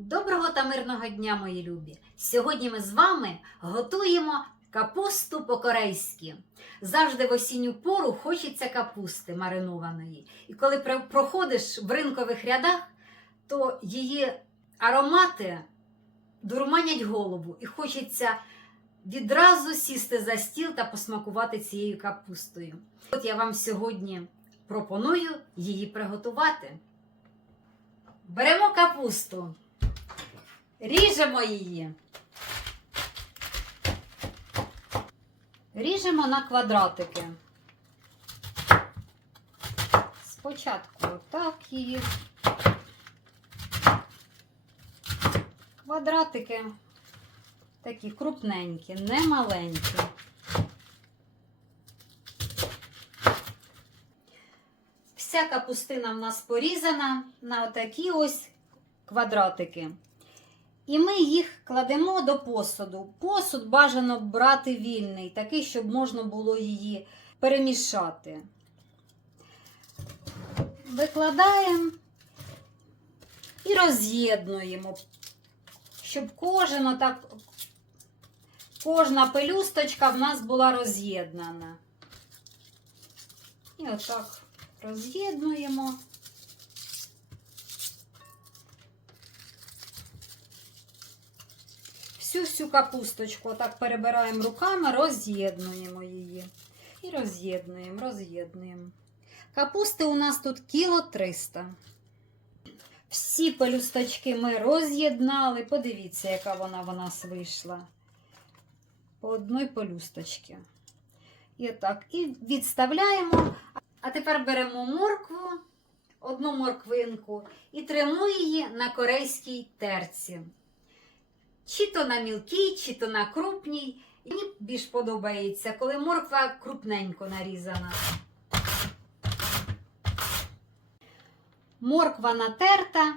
Доброго та мирного дня, мої любі! Сьогодні ми з вами готуємо капусту по-корейськи. Завжди в осінню пору хочеться капусти маринованої. І коли проходиш в ринкових рядах, то її аромати дурманять голову і хочеться відразу сісти за стіл та посмакувати цією капустою. От я вам сьогодні пропоную її приготувати. Беремо капусту. Ріжемо її. Ріжемо на квадратики. Спочатку отак її. Квадратики такі крупненькі, не маленькі. Вся капустина в нас порізана на отакі ось квадратики. І ми їх кладемо до посуду. Посуд бажано брати вільний, такий, щоб можна було її перемішати. Викладаємо і роз'єднуємо, щоб кожен отак, кожна пелюсточка в нас була роз'єднана. І отак роз'єднуємо. Всю всю капусточку отак перебираємо руками, роз'єднуємо її. І роз'єднуємо, роз'єднуємо. Капусти у нас тут кіло 300. Всі пелюсточки ми роз'єднали. Подивіться, яка вона в нас вийшла. По одній пелюсточці. І так, і відставляємо. А тепер беремо моркву, одну морквинку, і тримо її на корейській терці. Чи то на мілкій, чи то на крупній. Мені більш подобається, коли морква крупненько нарізана. Морква натерта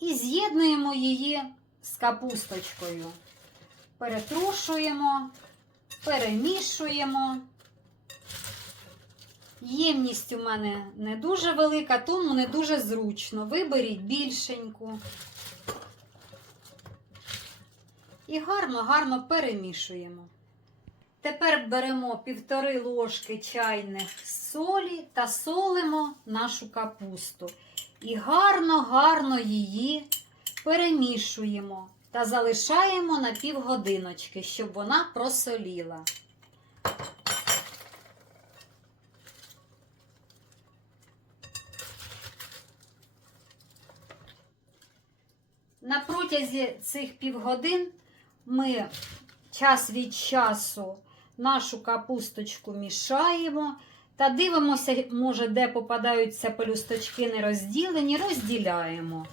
і з'єднуємо її з капусточкою. Перетрушуємо, перемішуємо. Ємність у мене не дуже велика, тому не дуже зручно. Виберіть більшеньку. І гарно-гарно перемішуємо. Тепер беремо півтори ложки чайних солі та солимо нашу капусту. І гарно-гарно її перемішуємо та залишаємо на півгодиночки, щоб вона просоліла. На протязі цих півгодин ми час від часу нашу капусточку мішаємо та дивимося, може, де попадаються пелюсточки нерозділені, розділяємо.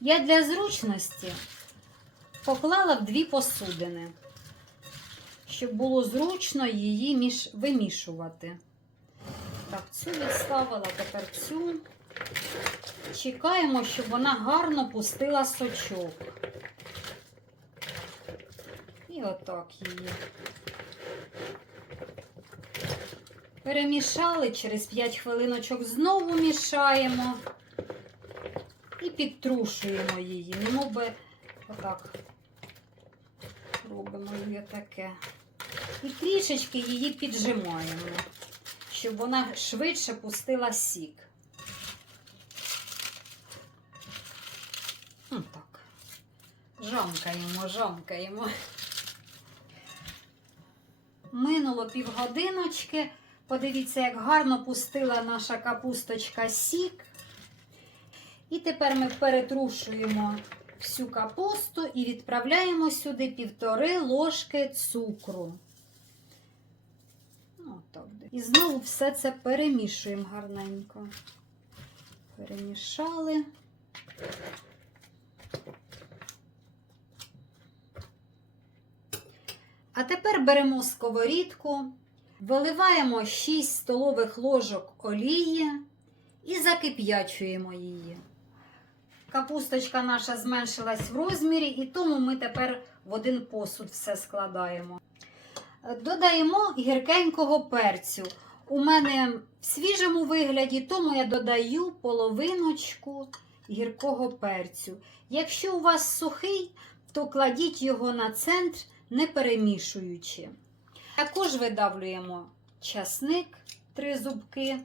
Я для зручності поклала в дві посудини, щоб було зручно її міш... вимішувати. Так, цю відставила, тепер цю. Чекаємо, щоб вона гарно пустила сочок. І отак її. Перемішали, через 5 хвилиночок знову мішаємо і підтрушуємо її. Ну, би отак робимо її таке. І трішечки її піджимаємо, щоб вона швидше пустила сік. Ну так. Жамкаємо, жамкаємо. Минуло півгодиночки. Подивіться, як гарно пустила наша капусточка сік. І тепер ми перетрушуємо всю капусту і відправляємо сюди півтори ложки цукру. Ну. І знову все це перемішуємо гарненько. Перемішали. А тепер беремо сковорідку, виливаємо 6 столових ложок олії і закип'ячуємо її. Капусточка наша зменшилась в розмірі, і тому ми тепер в один посуд все складаємо. Додаємо гіркенького перцю. У мене в свіжому вигляді, тому я додаю половиночку гіркого перцю. Якщо у вас сухий, то кладіть його на центр, не перемішуючи. Також видавлюємо часник, три зубки.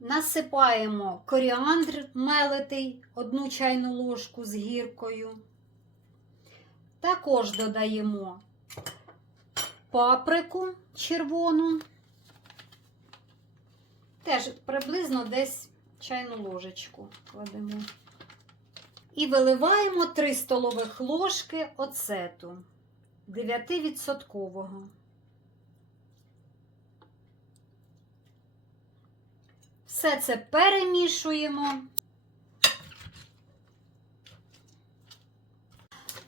Насипаємо коріандр мелитий, одну чайну ложку з гіркою. Також додаємо паприку червону, теж приблизно десь чайну ложечку кладемо. І виливаємо 3 столових ложки оцету 9%. Все це перемішуємо.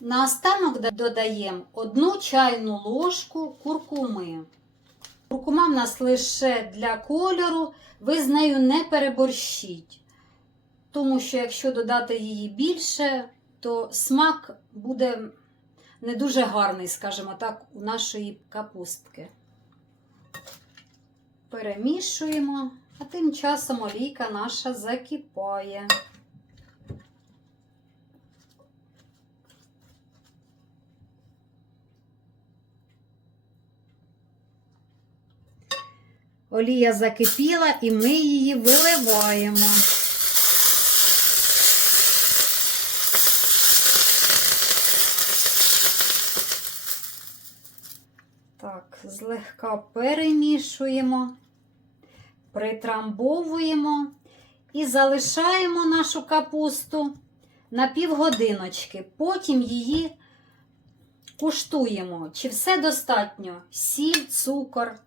Наостанок додаємо одну чайну ложку куркуми. Куркума в нас лише для кольору, ви з нею не переборщіть. Тому що якщо додати її більше, то смак буде не дуже гарний, скажімо так, у нашої капустки. Перемішуємо, а тим часом олійка наша закипає. Олія закипіла і ми її виливаємо. Так, злегка перемішуємо, притрамбовуємо і залишаємо нашу капусту на півгодиночки. Потім її куштуємо, чи все достатньо, сіль, цукор.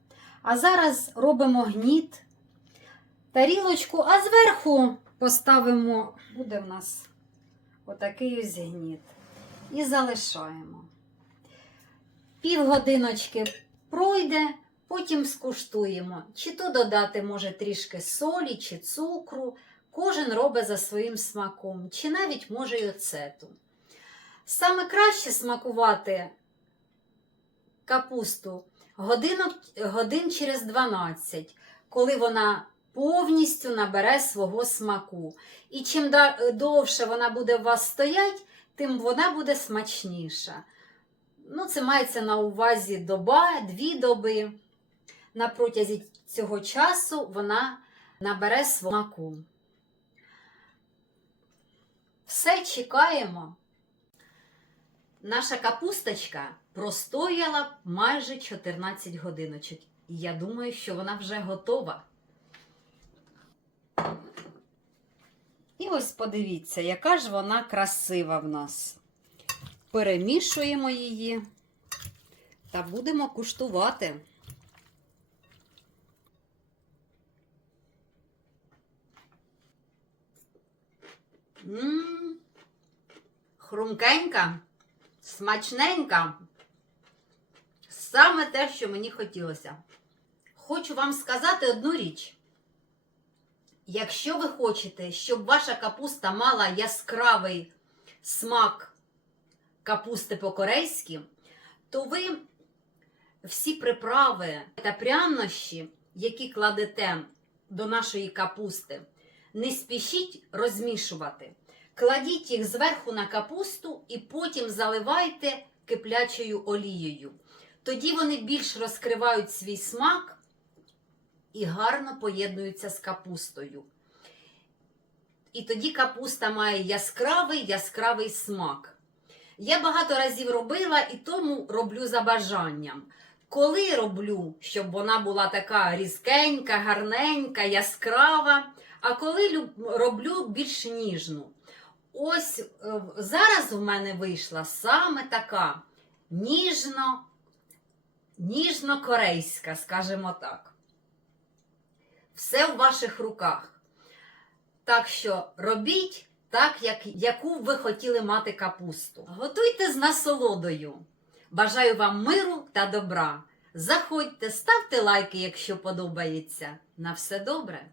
А зараз робимо гніт, тарілочку, а зверху поставимо, буде в нас отакий ось гніт. І залишаємо. Півгодиночки пройде, потім скуштуємо. Чи то додати, може, трішки солі чи цукру. Кожен робить за своїм смаком, чи навіть може й оцету. Саме краще смакувати капусту годинок, годин через 12, коли вона повністю набере свого смаку. І чим довше вона буде у вас стоять, тим вона буде смачніша. Ну, це мається на увазі доба, дві доби. На протязі цього часу вона набере свого смаку. Все чекаємо. Наша капусточка простояла майже 14 годиночок. І я думаю, що вона вже готова. І ось подивіться, яка ж вона красива в нас. Перемішуємо її та будемо куштувати. Хрумкенька, смачненька. Саме те, що мені хотілося. Хочу вам сказати одну річ. Якщо ви хочете, щоб ваша капуста мала яскравий смак капусти по-корейськи, то ви всі приправи та прянощі, які кладете до нашої капусти, не спішіть розмішувати. Кладіть їх зверху на капусту і потім заливайте киплячою олією. Тоді вони більш розкривають свій смак і гарно поєднуються з капустою. І тоді капуста має яскравий яскравий смак. Я багато разів робила і тому роблю за бажанням. Коли роблю, щоб вона була така різкенька, гарненька, яскрава, а коли роблю більш ніжну. Ось е, зараз в мене вийшла саме така ніжно, ніжно-корейська, скажімо так. Все в ваших руках. Так що робіть так, як, яку ви хотіли мати капусту. Готуйте з насолодою. Бажаю вам миру та добра. Заходьте, ставте лайки, якщо подобається. На все добре!